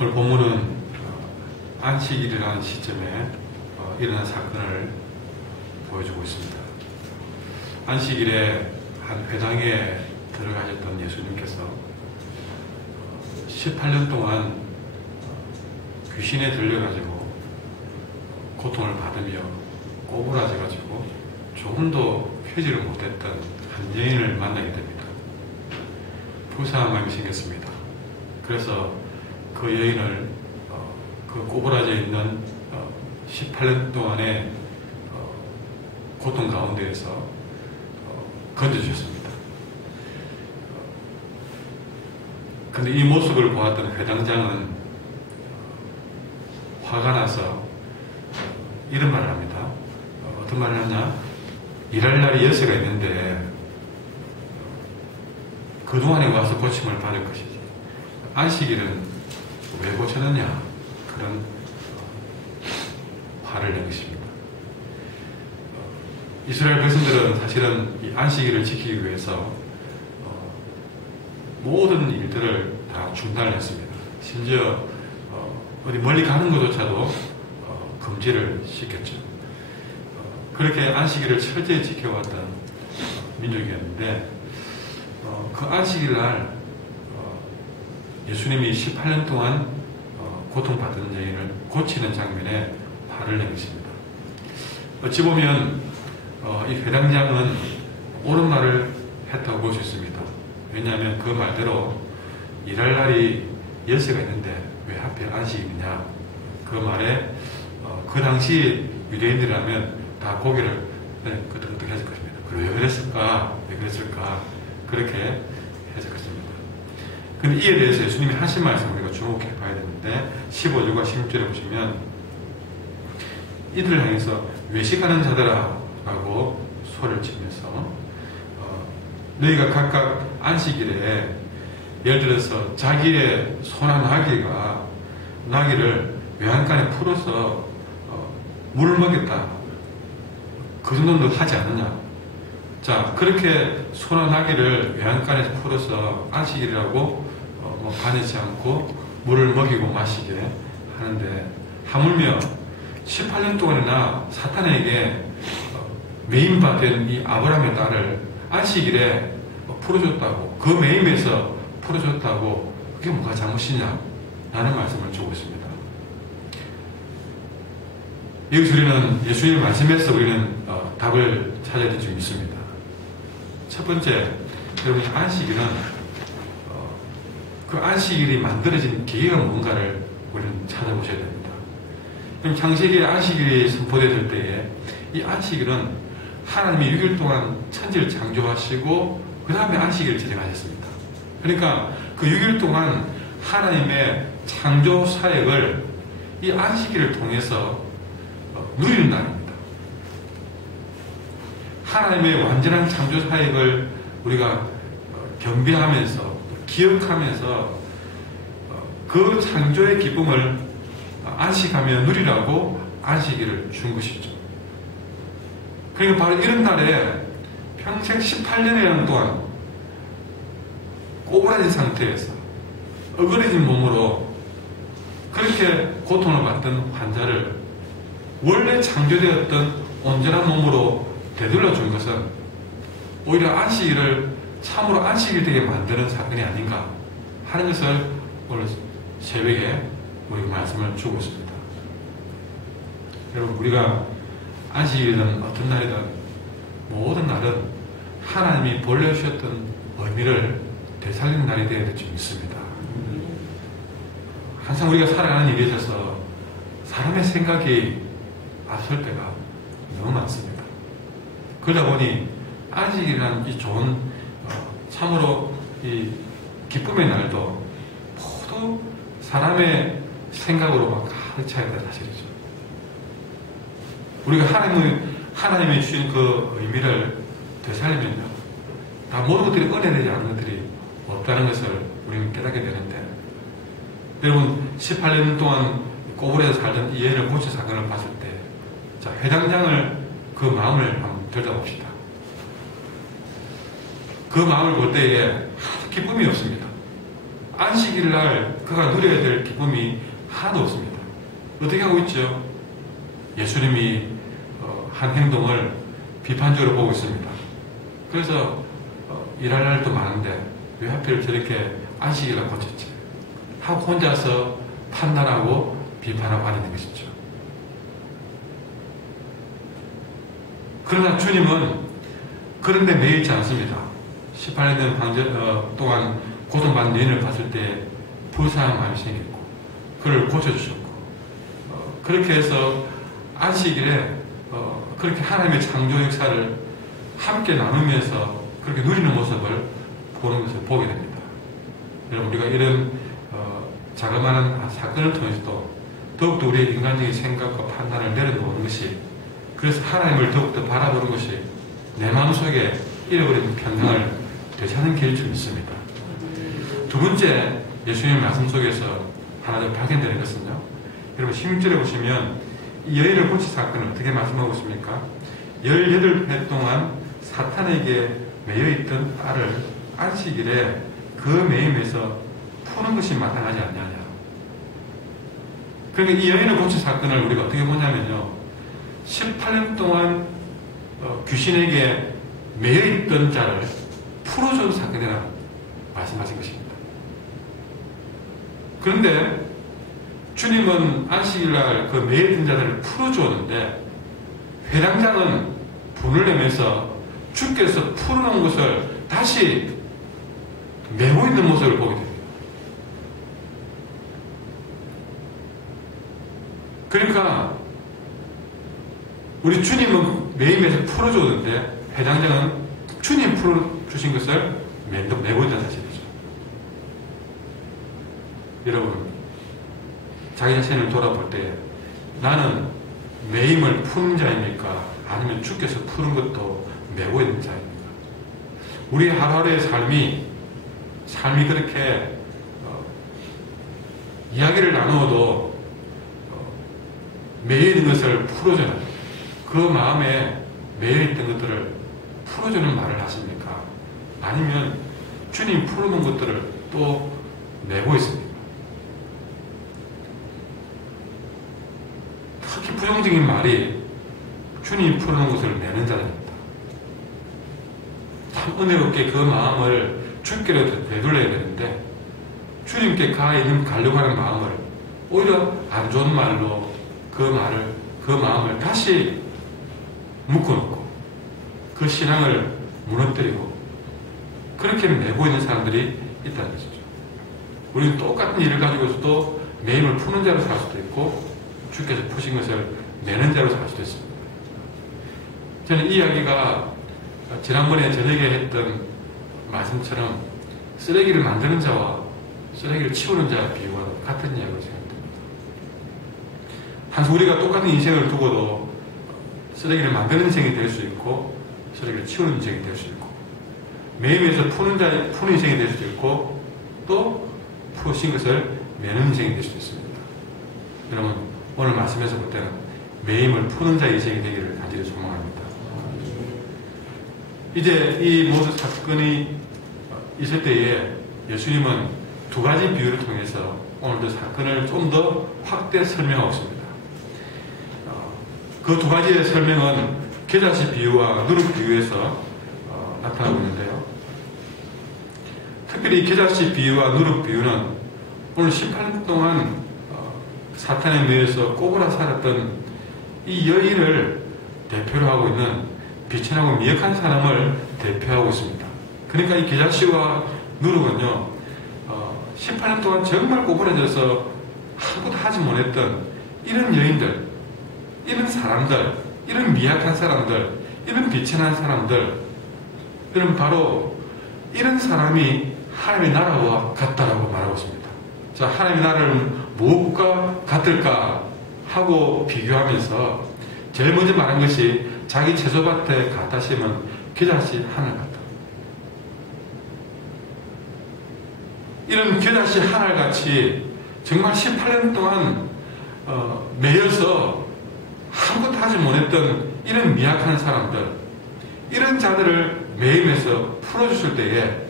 오늘 본문은 안식일이라는 시점에 일어난 사건을 보여주고 있습니다. 안식일에 한 회당에 들어가셨던 예수님께서 18년 동안 귀신에 들려가지고 고통을 받으며 꼬부라져가지고 조금도 펴지를 못했던 한 여인을 만나게 됩니다. 불쌍한 마음이 생겼습니다. 그래서 그 여인을 그 꼬부라져 있는 18년 동안의 고통 가운데에서 건져주셨습니다. 근데 이 모습을 보았던 회당장은 화가 나서 이런 말을 합니다. 어떤 말을 하냐? 일할 날이 6시가 있는데 그동안에 와서 고침을 받을 것이지 안식일은 왜 고쳤느냐? 그런 화를 낸 것입니다. 이스라엘 백성들은 사실은 이 안식일을 지키기 위해서 모든 일들을 다 중단을 했습니다. 심지어 어디 멀리 가는 것조차도 금지를 시켰죠. 그렇게 안식일을 철저히 지켜왔던 민족이었는데 그 안식일 날 예수님이 18년 동안 고통받은 여인을 고치는 장면에 화를 낸 것입니다. 어찌 보면 이 회당장은 옳은 말을 했다고 볼 수 있습니다. 왜냐하면 그 말대로 일할 날이 10시가 있는데 왜 하필 안식일이냐? 그 말에 그 당시 유대인들이라면 다 고개를 끄덕끄덕 했을 것입니다. 왜 그랬을까? 왜 그랬을까? 그렇게 했을 것입니다. 근데 이에 대해서 예수님이 하신 말씀 우리가 주목해 봐야 되는데 15절과 16절에 보시면 이들을 향해서 외식하는 자들아 라고 소리를 치면서 너희가 각각 안식일에 예를 들어서 자기의 소나 나귀를 외양간에 풀어서 물을 먹였다. 그 정도는 하지 않느냐. 자, 그렇게 소나 나귀를 외양간에 풀어서 안식일이라고 반하지 않고 물을 먹이고 마시게 하는데 하물며 18년 동안이나 사탄에게 매임바 된 이 아브라함의 딸을 안식일에 풀어줬다고, 그 매임에서 풀어줬다고, 그게 뭐가 잘못이냐? 라는 말씀을 주고 있습니다. 여기서 우리는 예수님의 말씀에서 우리는 답을 찾아야 될 점이 있습니다. 첫 번째, 여러분, 안식일은 그 안식일이 만들어진 계기가 뭔가를 우리는 찾아보셔야 됩니다. 창세기에 안식일이 선포되었을 때에 이 안식일은 하나님이 6일 동안 천지를 창조하시고 그 다음에 안식일을 지정하셨습니다. 그러니까 그 6일 동안 하나님의 창조 사역을 이 안식일을 통해서 누리는 날입니다. 하나님의 완전한 창조 사역을 우리가 경배하면서 기억하면서 그 창조의 기쁨을 안식하며 누리라고 안식일을 준 것이죠. 그러니까 바로 이런 날에 평생 18년이라는 동안 꼬부라진 상태에서 어그러진 몸으로 그렇게 고통을 받던 환자를 원래 창조되었던 온전한 몸으로 되돌려 준 것은 오히려 안식일을 참으로 안식일 되게 만드는 사건이 아닌가 하는 것을 오늘 새벽에 우리가 말씀을 주고 있습니다. 여러분, 우리가 안식일이든 어떤 날이든 모든 날은 하나님이 본래 주셨던 의미를 되살리는 날이 되어야 될 줄 믿습니다. 항상 우리가 살아가는 일에 있어서 사람의 생각이 앞설 때가 너무 많습니다. 그러다 보니 안식일이라는 이 좋은 참으로 이 기쁨의 날도 모두 사람의 생각으로만 가득 차야 될 사실이죠. 우리가 하나님이 주신 그 의미를 되살리면요, 다 모든 것들이 은혜되지 않은 것들이 없다는 것을 우리는 깨닫게 되는데, 여러분 18년 동안 꼬불에서 살던 이 여인을 고쳐 사건을 봤을 때, 자, 회당장을 그 마음을 한번 들여다봅시다. 그 마음을 볼 때에 기쁨이 없습니다. 안식일 날 그가 누려야 될 기쁨이 하나도 없습니다. 어떻게 하고 있죠? 예수님이 한 행동을 비판적으로 보고 있습니다. 그래서 일할 날도 많은데 왜 하필 저렇게 안식일 날 고쳤지? 하고 혼자서 판단하고 비판하고 하는 것이죠. 그러나 주님은 그런데 매여 있지 않습니다. 18년 동안 고통받는 여인을 봤을 때 불쌍한 마음이 생겼고 그를 고쳐주셨고 그렇게 해서 안식일에 그렇게 하나님의 창조 역사를 함께 나누면서 그렇게 누리는 모습을 보는 것을 보게 됩니다. 여러분 우리가 이런 자그마한 사건을 통해서도 더욱더 우리의 인간적인 생각과 판단을 내려놓는 것이 그래서 하나님을 더욱더 바라보는 것이 내 마음속에 잃어버린 평강을 되찾는 길일 줄 믿습니다. 두 번째 예수님의 말씀 속에서 하나 더 발견되는 것은요. 여러분 16절에 보시면 이 여인을 고친 사건을 어떻게 말씀하고 있습니까? 18회 동안 사탄에게 매여있던 딸을 안식일에 그 매임에서 푸는 것이 마땅하지 않냐냐. 그러니까 이 여인을 고친 사건을 우리가 어떻게 보냐면요. 18년 동안 귀신에게 매여있던 자를 풀어준 사건이라고 말씀하신 것입니다. 그런데 주님은 안식일날 그 매여있던 자들을 풀어주었는데 회당장은 분을 내면서 주께서 풀어놓은 것을 다시 메고 있는 모습을 보게 됩니다. 그러니까 우리 주님은 매임에서 풀어줬는데 회당장은 주님 풀어주신 것을 메고 있다는 사실이죠. 여러분 자기 자신을 돌아볼 때 나는 매임을 푸는 자입니까? 아니면 주께서 푸는 것도 메고 있는 자입니까? 우리 하루하루의 삶이 그렇게 이야기를 나누어도 매여있는 것을 풀어주는 그 마음에 매여있던 것들을 풀어주는 말을 하십니까? 아니면 주님 풀어놓은 것들을 또 메고 있습니까? 특히 부정적인 말이 주님이 풀어놓은 것을 내는 자입니다. 참 은혜롭게 그 마음을 주께로 되돌려야 되는데 주님께 가려고 하는 마음을 오히려 안 좋은 말로 그 마음을 다시 묶어놓고 그 신앙을 무너뜨리고 그렇게 메고 있는 사람들이 있다는 것이죠. 우리는 똑같은 일을 가지고서도 매임을 푸는 자로 살 수도 있고 주께서 푸신 것을 내는 자로 살 수도 있습니다. 저는 이 이야기가 지난번에 저녁에 했던 말씀처럼 쓰레기를 만드는 자와 쓰레기를 치우는 자의 비유와 같은 이야기로 생각됩니다. 항상 우리가 똑같은 인생을 두고도 쓰레기를 만드는 인생이 될 수 있고 쓰레기를 치우는 인생이 될 수 있고 매임에서 푸는 인생이 될 수도 있고 또 푸신 것을 내는 인생이 될 수도 있습니다. 여러분 오늘 말씀에서 볼 때는 매임을 푸는 자의 인생이 되기를 간절히 소망합니다. 이제 이 모든 사건이 있을 때에 예수님은 두 가지 비유를 통해서 오늘도 사건을 좀 더 확대 설명하고 있습니다. 그 두 가지의 설명은 겨자씨 비유와 누룩 비유에서 나타나고 있는데요. 특별히 겨자씨 비유와 누룩 비유는 오늘 18년 동안 사탄에 의해서 꼬부라 살았던 이 여인을 대표로 하고 있는 비천하고 미약한 사람을 대표하고 있습니다. 그러니까 이 겨자씨와 누룩은요 18년 동안 정말 꼬부라져서 아무것도 하지 못했던 이런 여인들, 이런 사람들, 이런 미약한 사람들, 이런 비천한 사람들, 이런 바로 이런 사람이 하나님의 나라와 같다라고 말하고 있습니다. 자, 하나님의 나라는 무엇과 같을까 하고 비교하면서 제일 먼저 말한 것이 자기 채소밭에 갖다 심은 겨자씨 하늘 같다. 이런 겨자씨 하늘같이 정말 18년 동안 매여서 아무것도 하지 못했던 이런 미약한 사람들, 이런 자들을 매임해서 풀어주실 때에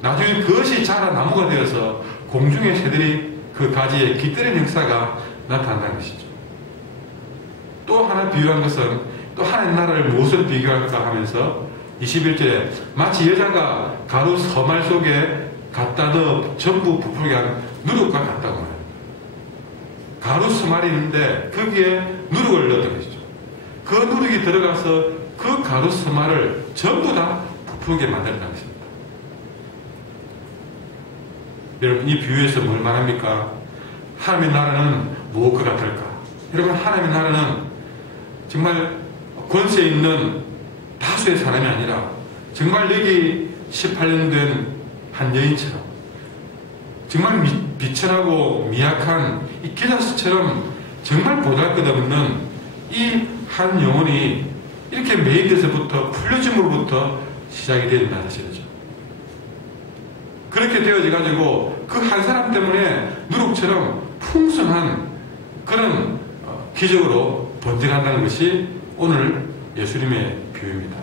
나중에 그것이 자라 나무가 되어서 공중의 새들이 그 가지에 깃들이는 역사가 나타난다는 것이죠. 또 하나 비유한 것은 또 하나님 나라를 무엇으로 비교할까 하면서 21절에 마치 여자가 가루 서말 속에 갖다 넣어 전부 부풀게 한 누룩과 같다고 말합니다. 가루 서말이 있는데 거기에 누룩을 넣었던 것이죠. 그 누룩이 들어가서 그 가루 서말을 전부 다 부풀게 만들었다는 것입니다. 여러분, 이 비유에서 뭘 말합니까? 하나님의 나라는 무엇과 같을까? 여러분, 하나님의 나라는 정말 권세 있는 다수의 사람이 아니라 정말 여기 18년 된 한 여인처럼 정말 비천하고 미약한 이 게다스처럼 정말 보잘것없는 이 한 영혼이 이렇게 매입돼서부터 풀려짐으로부터 시작이 된다는 것이죠. 그렇게 되어져 가지고 그 한 사람 때문에 누룩처럼 풍성한 그런 기적으로 번져간다는 것이 오늘 예수님의 비유입니다.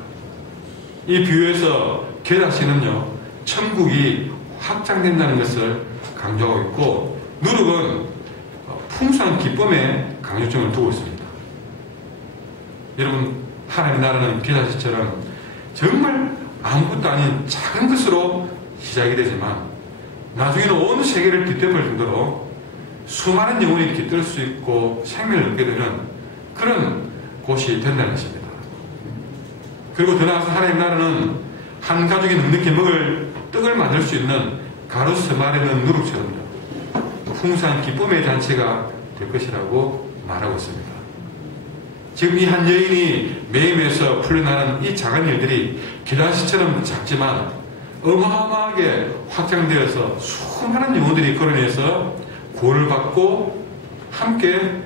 이 비유에서 게다시는요, 천국이 확장된다는 것을 강조하고 있고, 누룩은 풍성한 기쁨에 강조점을 두고 있습니다. 여러분, 하나님의 나라는 게다시처럼 정말 아무것도 아닌 작은 것으로 시작이 되지만 나중에는 온 세계를 깃덮을 정도로 수많은 영혼이 깃들 수 있고 생명을 얻게 되는 그런 곳이 된다는 것입니다. 그리고 더 나아가서 하나님의 나라는 한 가족이 넉넉히 먹을 떡을 만들 수 있는 가루 서말에 넣은 누룩처럼요, 풍성한 기쁨의 잔치가 될 것이라고 말하고 있습니다. 지금 이 한 여인이 매임에서 풀려나는 이 작은 일들이 게다시처럼 작지만 어마어마하게 확장되어서 수많은 영혼들이 거론해서 구원을 받고 함께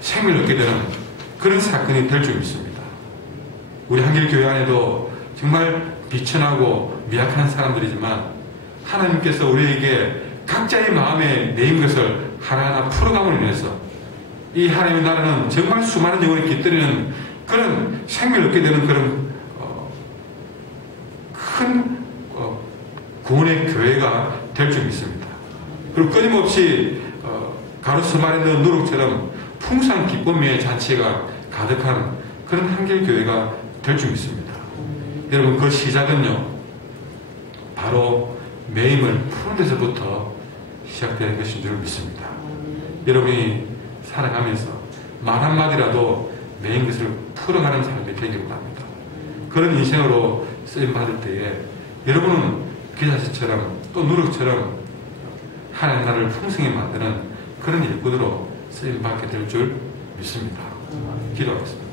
생명을 얻게 되는 그런 사건이 될 줄 믿습니다. 우리 한길교회 안에도 정말 비천하고 미약한 사람들이지만 하나님께서 우리에게 각자의 마음에 매인 것을 하나하나 풀어감으로 인해서 이 하나님의 나라는 정말 수많은 영혼이 깃들이는 그런 생명을 얻게 되는 그런 큰 구원의 교회가 될 줄 믿습니다. 그리고 끊임없이 가루 서말에 넣은 누룩처럼 풍성한 기쁨의 잔치가 가득한 그런 한길교회가 될 줄 믿습니다. 여러분, 그 시작은요, 바로 매임을 푸는 데서부터 시작되는 것인 줄 믿습니다. 여러분이 살아가면서 말 한마디라도 매인 것을 풀어가는 삶이 되기를 바랍니다. 그런 인생으로 쓰임받을 때에 여러분은 게다시처럼 또 누룩처럼 하나님 나라를 풍성히 만드는 그런 일꾼으로 쓰임받게 될 줄 믿습니다. 기도하겠습니다.